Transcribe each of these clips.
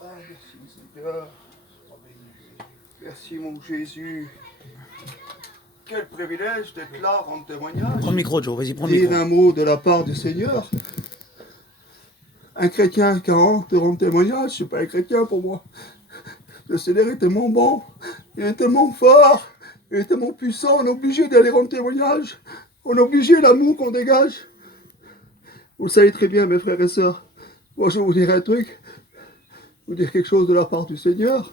Ah, merci Seigneur. Merci mon Jésus. Quel privilège d'être là, rendre témoignage. Prends le micro, Joe, vas-y, prends le Dire micro. un mot de la part du Seigneur. Un chrétien qui rentre de rendre témoignage, c'est pas un chrétien pour moi. Le Seigneur est tellement bon, il est tellement fort, il est tellement puissant, on est obligé d'aller rendre témoignage. On est obligé l'amour qu'on dégage. Vous le savez très bien, mes frères et sœurs. Moi, je vais vous dire un truc. Vous dire quelque chose de la part du Seigneur.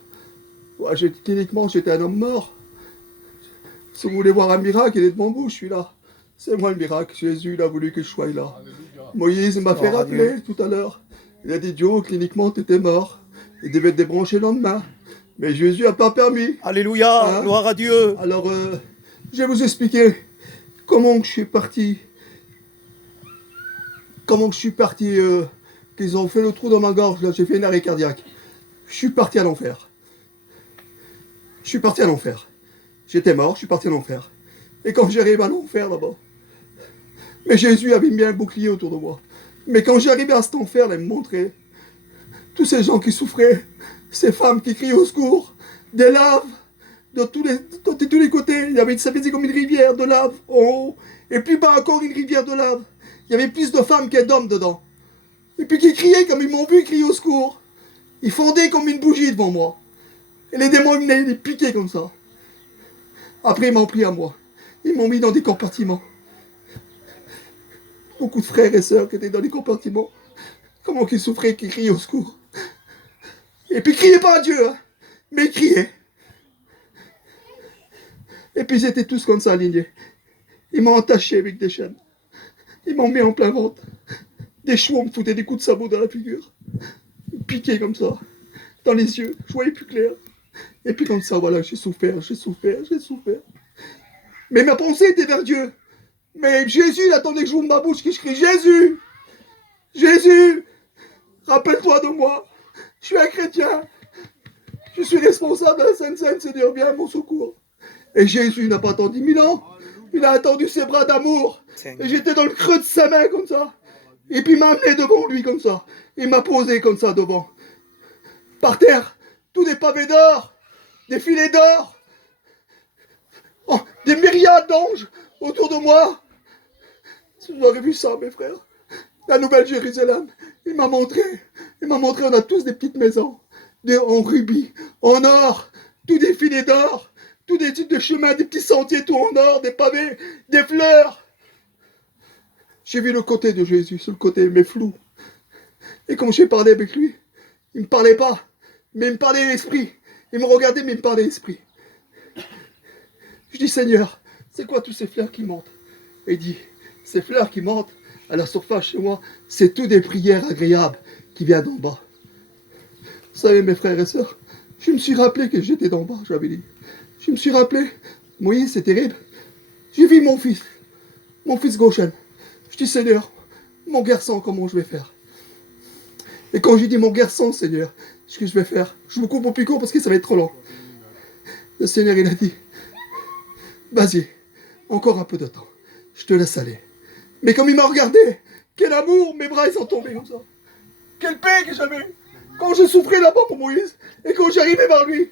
Moi, cliniquement, j'étais un homme mort. Si vous voulez voir un miracle, il est devant vous, je suis là. C'est moi le miracle. Jésus, il a voulu que je sois là. Moïse m'a fait rappeler tout à l'heure. Il a dit, Joe, cliniquement, tu étais mort. Il devait te débrancher le lendemain. Mais Jésus n'a pas permis. Alléluia, gloire à Dieu. Alors, je vais vous expliquer comment je suis parti. Comment je suis parti, qu'ils ont fait le trou dans ma gorge, là, j'ai fait une arrêt cardiaque. Je suis parti à l'enfer. Je suis parti à l'enfer. J'étais mort, je suis parti à l'enfer. Et quand j'arrive à l'enfer, là-bas, mais Jésus avait mis un bouclier autour de moi. Mais quand j'arrivais à cet enfer, là, il me montrait tous ces gens qui souffraient, ces femmes qui criaient au secours, des laves, de tous les côtés. Ça faisait comme une rivière de lave en haut. Et puis bas encore une rivière de lave. Il y avait plus de femmes que d'hommes dedans. Et puis qui criaient comme ils m'ont vu crier au secours. Ils fondaient comme une bougie devant moi. Et les démons, ils les piquaient comme ça. Après, ils m'ont pris à moi. Ils m'ont mis dans des compartiments. Beaucoup de frères et sœurs qui étaient dans les compartiments. Comment qu'ils souffraient, qu'ils criaient au secours. Et puis, ils criaient pas à Dieu, hein, mais ils criaient. Et puis, ils étaient tous comme ça, alignés. Ils m'ont entaché avec des chaînes. Ils m'ont mis en plein ventre. Des chevaux me foutaient des coups de sabot dans la figure. Ils me piquaient comme ça. Dans les yeux. Je voyais plus clair. Et puis comme ça, voilà, j'ai souffert. Mais ma pensée était vers Dieu. Mais Jésus, il attendait que j'ouvre ma bouche, que je crie Jésus! Jésus! Rappelle-toi de moi. Je suis un chrétien. Je suis responsable de la Sainte-Seine, Seigneur, viens à mon secours. Et Jésus n'a pas attendu 1000 ans. Il a attendu ses bras d'amour. Et j'étais dans le creux de sa main comme ça. Et puis il m'a amené devant lui comme ça. Il m'a posé comme ça devant. Par terre, tous des pavés d'or, des filets d'or, oh, des myriades d'anges autour de moi. Si vous aurez vu ça, mes frères, la nouvelle Jérusalem, il m'a montré, on a tous des petites maisons, en rubis, en or, tous des filets d'or, tous des types de chemins, des petits sentiers, tout en or, des pavés, des fleurs. J'ai vu le côté de Jésus, sur le côté, mais flou. Et quand j'ai parlé avec lui, il ne me parlait pas, mais il me parlait l'esprit. Il me regardait, mais il me parlait l'esprit. Je dis, Seigneur, c'est quoi tous ces fleurs qui montent? Et il dit, ces fleurs qui montent à la surface chez moi, c'est tout des prières agréables qui viennent d'en bas. Vous savez, mes frères et sœurs, je me suis rappelé que j'étais d'en bas, j'avais dit. Je me suis rappelé, Moïse, c'est terrible. J'ai vu mon fils Goshen. Je dis, Seigneur, mon garçon, comment je vais faire? Et quand j'ai dit mon garçon, Seigneur, ce que je vais faire, je vous coupe au picot parce que ça va être trop long. Le Seigneur, il a dit, vas-y, encore un peu de temps, je te laisse aller. Mais comme il m'a regardé, quel amour, mes bras ils sont tombés comme ça. Quelle paix que j'avais quand je souffrais là-bas pour Moïse et quand j'arrivais vers lui.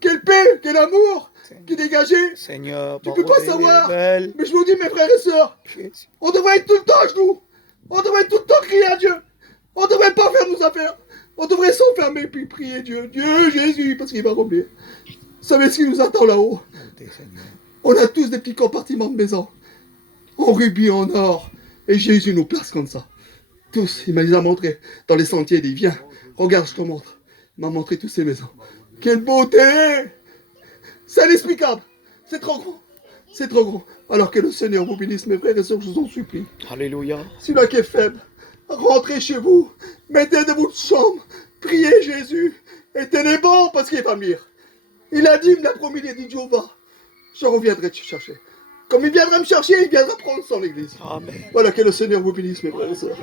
Quelle paix, quel amour qui dégageait. Seigneur, tu peux pas savoir. Mais je vous dis, mes frères et sœurs, on devrait être tout le temps à genoux. On devrait tout le temps crier à Dieu. On ne devrait pas faire nos affaires. On devrait s'enfermer puis prier Dieu. Dieu, Jésus, parce qu'il va revenir. Vous savez ce qui nous attend là-haut? On a tous des petits compartiments de maison. En rubis, en or. Et Jésus nous place comme ça. Tous, il les a montrés dans les sentiers. Il dit, viens, regarde, je te montre. Il m'a montré toutes ces maisons. Quelle beauté! C'est inexplicable. C'est trop grand. C'est trop grand. Alors que le Seigneur vous bénisse, mes frères et sœurs, je vous en supplie. Alléluia. Celui-là qui est faible, rentrez chez vous. Mettez dans votre chambre. Priez Jésus. Et tenez bon parce qu'il va venir. Il a dit, il me l'a promis, il a dit, Jéhovah, je reviendrai te chercher. Comme il viendra me chercher, il viendra prendre son église. Amen. Voilà, que le Seigneur vous bénisse, mes frères et sœurs.